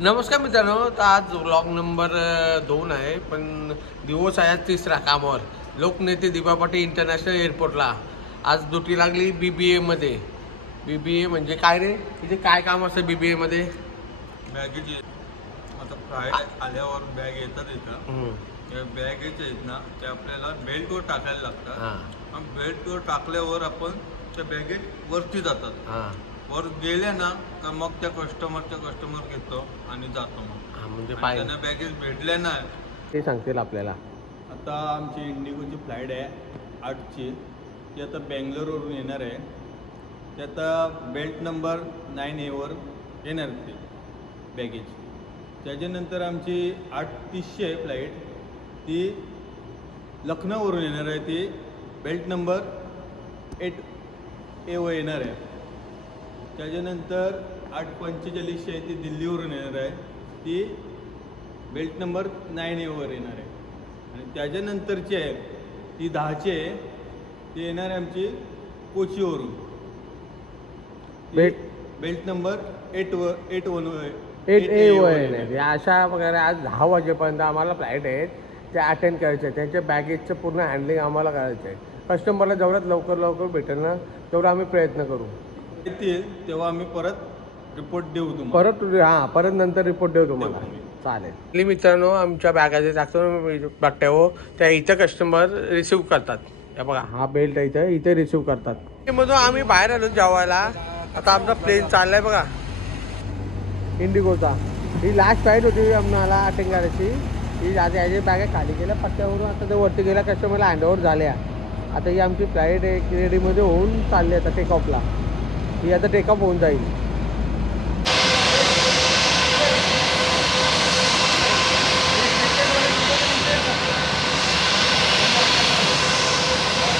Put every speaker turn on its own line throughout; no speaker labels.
नमस्कार मित्रांनो तर आज व्लॉग नंबर दोन आहे पण दिवस आहे तिसरा कामावर. लोकनेते दिबा पाटील इंटरनॅशनल एअरपोर्टला आज ड्युटी लागली बी बी एमध्ये बी बी ए म्हणजे काय रे? तिथे काय काम असतं बी बी एमध्ये
बॅगेज आता फ्लाईट आल्यावर बॅग येतात इथं. त्या बॅगेज आहेत ना ते आपल्याला बेल्टवर टाकायला लागतात.
हां.
बेल्टवर टाकल्यावर आपण त्या बॅगेज वरती जातात. वर गेल्या ना तर मग त्या कस्टमरच्या कस्टमर घेतो आणि जातो मग.
हां म्हणजे
आणि
पाय
त्यांना बॅगेज भेटल्या ना
ते सांगतील आपल्याला.
आता आमची इंडिगोची फ्लाईट आहे आठची. ती आता बेंगलोरवरून येणार आहे. ती आता बेल्ट नंबर नाईन एवर येणार ती बॅगेज त्याच्यानंतर आमची आठ तीसशे आहे फ्लाईट ती लखनौवरून येणार आहे ती. बेल्ट नंबर एट एवर येणार आहे. त्याच्यानंतर आठ पंचेचाळीसशे आहे ती दिल्लीवरून येणार आहे. ती बेल्ट नंबर नाईन एवर येणार आहे. आणि त्याच्यानंतरची आहे ती दहाची आहे ती येणार आहे आमची कोचीवरून.
बेल्ट-
बेल्ट नंबर एट व एट वन
एट ए वय अशा प्रकारे आज दहा वाजेपर्यंत आम्हाला फ्लाईट आहेत ते अटेंड करायचे आहे त्यांच्या बॅगेजचं पूर्ण हँडलिंग आम्हाला करायचं आहे कस्टमरला जेवढ्यात लवकर लवकर भेटेल ना तेवढा आम्ही प्रयत्न करू.
येतील तेव्हा आम्ही परत रिपोर्ट देऊ तुम्हाला.
परत हां परत नंतर रिपोर्ट देऊ तुम्हाला. चालेल. मित्रांनो आमच्या बॅगा जे टाकतो बट्ट्यावर त्या इथं कस्टमर रिसिव्ह करतात. हे बघा. हा बेल्ट इथं. इथे रिसिव्ह करतात. मधून आम्ही बाहेर आलो जेवायला. आता आमचा प्लेन चाललाय बघा. इंडिगोचा ही लास्ट फ्लाईट होती आम्हाला करायची ही आता याची बॅगा खाली गेल्या पट्ट्यावरून आता ते वरती गेल्या कस्टमरला हँडओव्हर झाल्या. आता ही आमची फ्लाईट एक रेडीमध्ये होऊन चालली आता टेकऑफला ही आता टेकअप होऊन जाईल.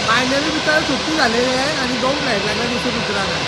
फायनली मित्रांनो सुट्टी झालेली आहे आणि दोन फ्लाईट लागल्या दुसऱ्या मित्रांना.